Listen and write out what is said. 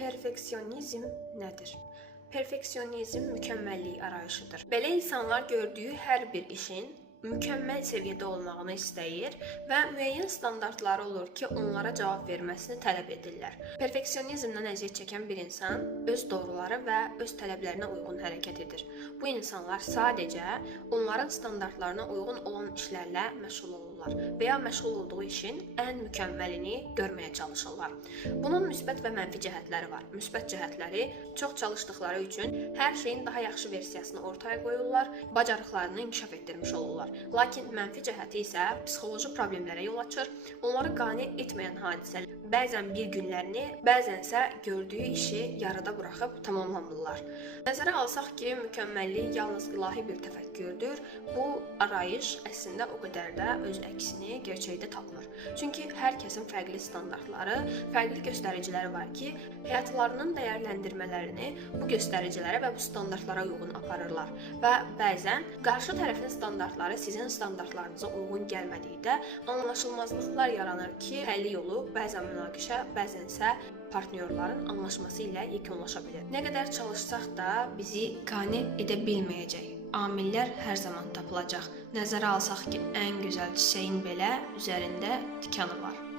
Perfeksionizm nədir? Perfeksionizm mükəmməllik arayışıdır. Belə insanlar gördüyü hər bir işin mükəmməl səviyyədə olmağını istəyir və müəyyən standartları olur ki, onlara cavab verməsini tələb edirlər. Perfeksionizmdən əziyyət çəkən bir insan öz doğruları və öz tələblərinə uyğun hərəkət edir. Bu insanlar sadəcə onların standartlarına uyğun olan işlərlə məşğul olurlar və ya məşğul olduğu işin ən mükəmməlini görməyə çalışırlar. Bunun müsbət və mənfi cəhətləri var. Müsbət cəhətləri çox çalışdıqları üçün hər şeyin daha yaxşı versiyasını ortaya qoyurlar, bacarıqlarını inkişaf etdirmiş olurlar. Lakin mənfi cəhəti isə psixoloji problemlərə yol açır, onları qane etməyən hadisələr bəzən bir günlərini, bəzənsə gördüyü işi yarıda buraxıb tamamlamırlar. Nəzərə alsaq ki, mükəmməllik yalnız ilahi bir təfəkkürdür. Bu arayış əslində o qədər də öz əksini gerçəkdə tapmır. Çünki hər kəsin fərqli standartları, fərqli göstəriciləri var ki, həyatlarının dəyərləndirmələrini bu göstəricilərə və bu standartlara uyğun aparırlar. Və bəzən qarşı tərəfin standartları sizin standartlarınıza uyğun gəlmədikdə anlaşılmazlıqlar yaranır ki, həlli yolu bəzən münaqişə, bəzənsə partnyorların anlaşması ilə yekunlaşa bilər. Nə qədər çalışsaq da bizi qane edə bilməyəcək amillər hər zaman tapılacaq. Nəzərə alsaq ki, ən gözəl çiçəyin belə üzərində tikanı var.